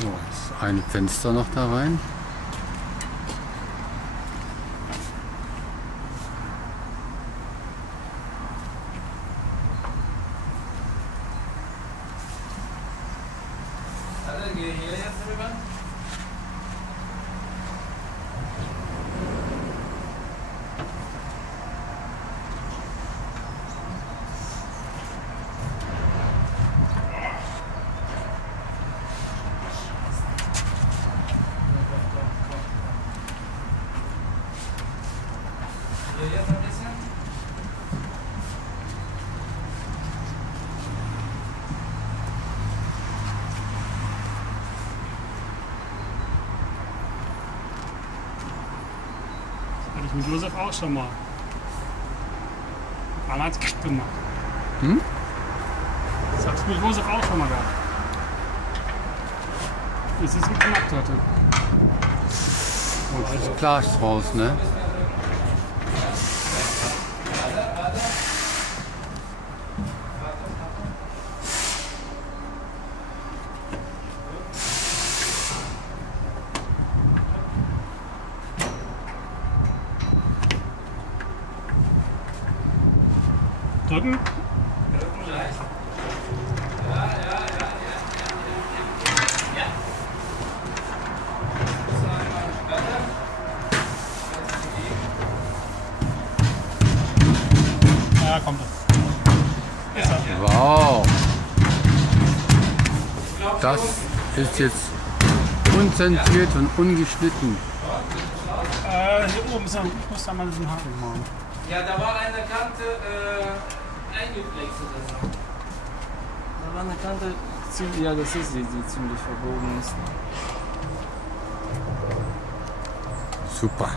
So, ist ein Fenster noch da rein. Hatte ich mit Josef auch schon mal. Einer hat's gemacht. Hm? Das hatte ich mit Josef auch schon mal gehabt. Bis es geknackt hatte. Und das Glas raus, ne? Drücken. Ja, kommt er. Ist er. Wow! Das ist jetzt unzensiert und ungeschnitten. Hier oben ist er. Ich muss da mal diesen Haken machen. Ja, da war eine Kante eingeplext oder so. Da war eine Kante, ja, das ist sie, die ziemlich verbogen ist. Super.